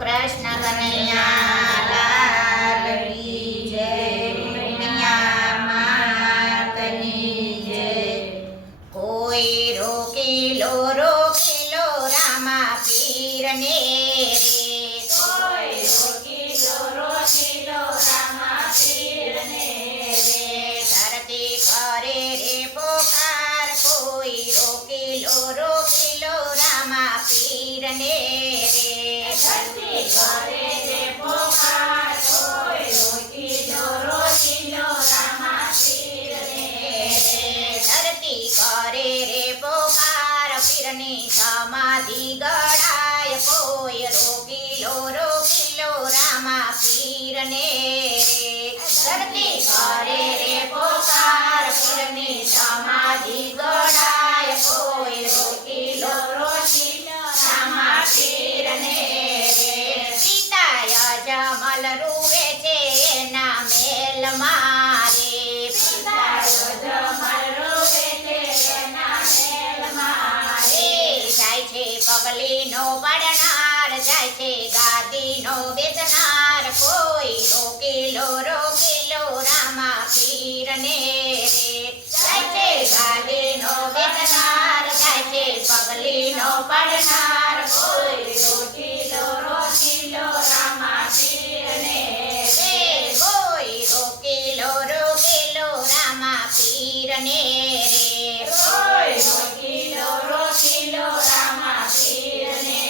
કૃષ્ણ કનૈયા લાલ કી જય, કનૈયા માતની જય. કોઈ રોકેલો રામા પીરને રે, કોઈ રોકેલો રામા પીરને રે. ધરતી કરે રે પોકાર, કોઈ રોકેલો રામા પીરને રે. ધરતી કરે રે પોકાર, કોઈ રોકેલો રામા પીરને રે. ધરતી કરે રે પોકાર, પીરની સમાધિ ગળાય, કોઈ રોકેલો રામા પીરને રે. ધરતી કરે રે પોકાર, પીરની સમાધિ ગળાય, કોઈ રોકેલો રામા પીરને રે. પિતાય જમલ રૂવે છે એના મેલ મારે, પિતાયો જમલ રોવે છે એના મેલ મારે. જાય છે પગલીનો પડનાર, જાય છે ગાદીનો બેસનાર, કોઈ રોકેલો રામા પીરને રે. જાય છે ગાદીનો બેસનાર, જાય છે પગલીનો પડનાર, કોઈ રોકેલો રામા પીરને રે. કોઈ રોકેલો રામા પીરને રે. કોઈ રોકેલો રામા પીરને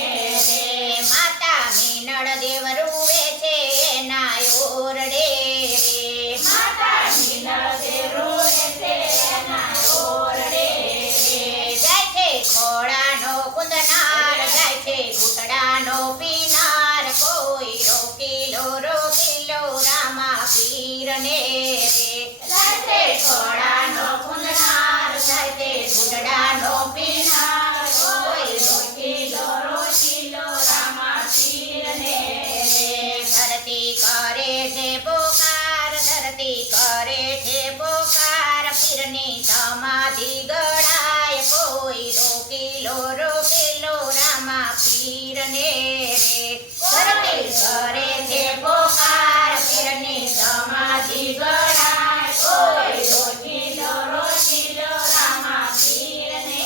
રે. માતા મીનળ દેવ રૂવે છે એના ઓરડે રે. માતા મીનળ દેવ રૂવે છે એના ઓરડે રે. જાય છે ખોળાનો કુંદનાર, જાય છે ઘૂંટડાનો પીનાર, કોઈ રોકેલો રામા પીરને રે. જાય છે ખોળાનો કુંદનાર, જાય છે ઘૂંટડાનો પીનાર, કોઈ રોકેલો રામા પીરને રે. ધરતી કરે છે પોકાર, ધરતી કરે છે પોકાર, પીરની સમાધિ ગળાય, કોઈ રોકેલો રામા પીરને રે. ધરતી કરે છે પોકાર, પીરની સમાધિ ગળાય, કોઈ રોકેલો રામા પીરને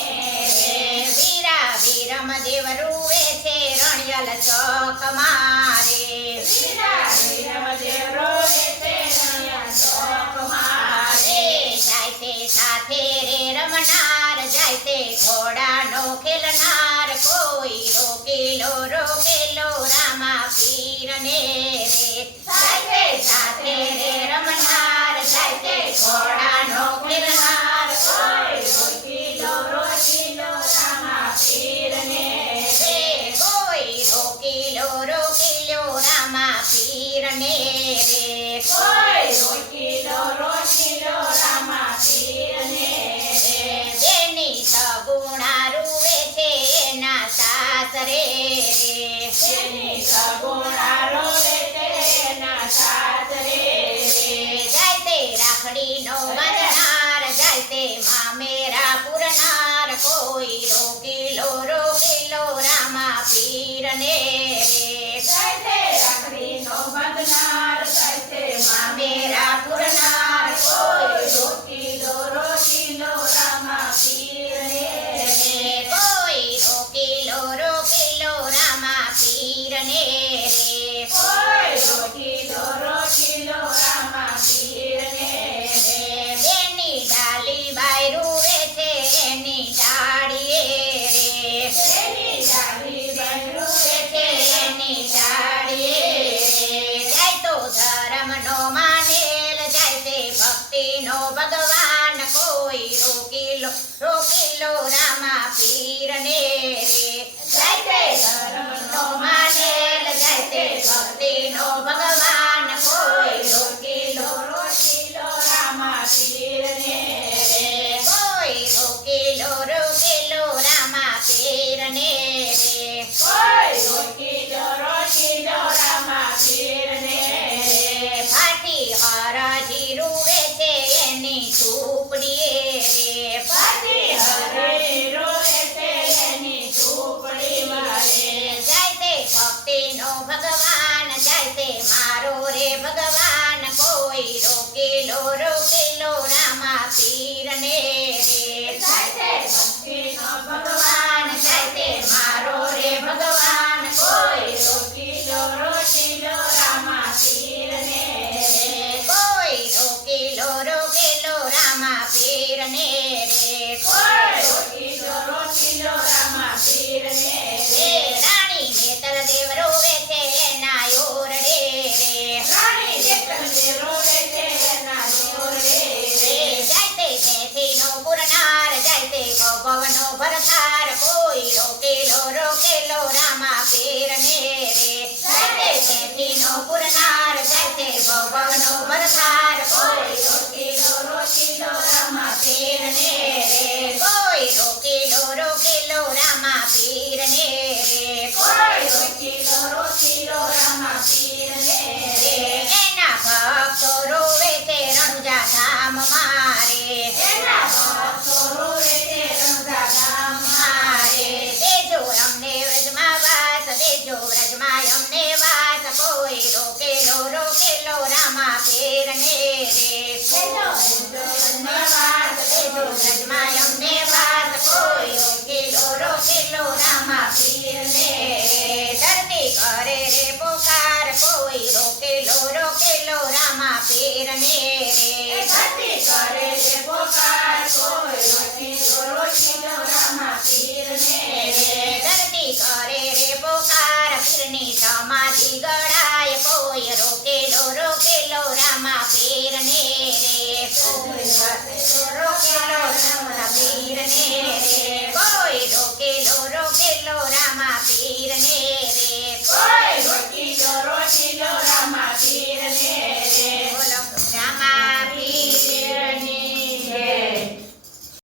રે. વીરા વીરમ દેવ રૂવે છે રણિયલ ચોક મારે. વીરા વીરમ દેવ રોવે છે રણિયા ચોક મારે. જાય છે સાથે રે રમનાર, જાય છે ઘોડાનો ખેલનાર, કોઈ રોકેલો રામા પીરને રે. જાય છે સાથે રે રમનાર, જાય છે ઘોડાનો ખેલનાર, કોઈ રોકેલો રામા પીરને રે. કોઈ રોકેલો રામા પીરને રે. કોઈ રોકેલો રામા પીરને રે. બેની સગુણા રૂવે છે એના સાસરે રે. તેની સગુણા રોવે છે એના સાસરે રે. જાય તે રાખડીનો બાંધનાર, જાય તે મામેરા પૂરનાર, કોઈ રોકેલો રામા પીરને રે. જાય છે રાખડીનો બંધનાર, જાય છે મામેરા પૂરનાર, કોઈ રોકેલો રામા પીરને રે. કોઈ રોકેલો રામા પીરને રે. કોઈ રોકેલો રામા પીરને રે. બેની ડાલી બાઈ રૂવે છે એની ડાળીએ રે. તેની ડાળી બંધુએ છે એની ડાળીએ રે. જાય તો ધર્મનો માનેલ, જાય તે ભક્તિનો ભગવાન, કોઈ રોકેલો રામા પીરને રે. જાય તે ધર્મનો માનેલ, રામા પીરને રે એના ભક્તો રોવે છે રણુજા ધામ મારે એના ભક્તો રોવે છે રણુજા ધામ મારે દેજો અમને વ્રજમાં વાસ દેજો વ્રજમાં અમને વાસ કોઈ રોકેલો રોકેલો રામા પીરને રે દેજો ધન્યવાદ દેજો વ્રજમાં અમને વાસ કોઈ રોકેલો રોકેલો રામા પીરને ધરતી કરે રે પોકાર કોઈ રોકેલો રોકેલો રામા પીરને રે ધરતી કરે છે પોકાર કોઈ રોટીલો રામા પીરને રે ધરતી કરે રે પોકાર પીરની સમાધિ ગળાય કોઈ રોકેલો રોકેલો રામા પીરને રે રોકેલો રામા પીરને રે કોઈ રોકેલો રોકેલો રામા પીરને રે કોઈ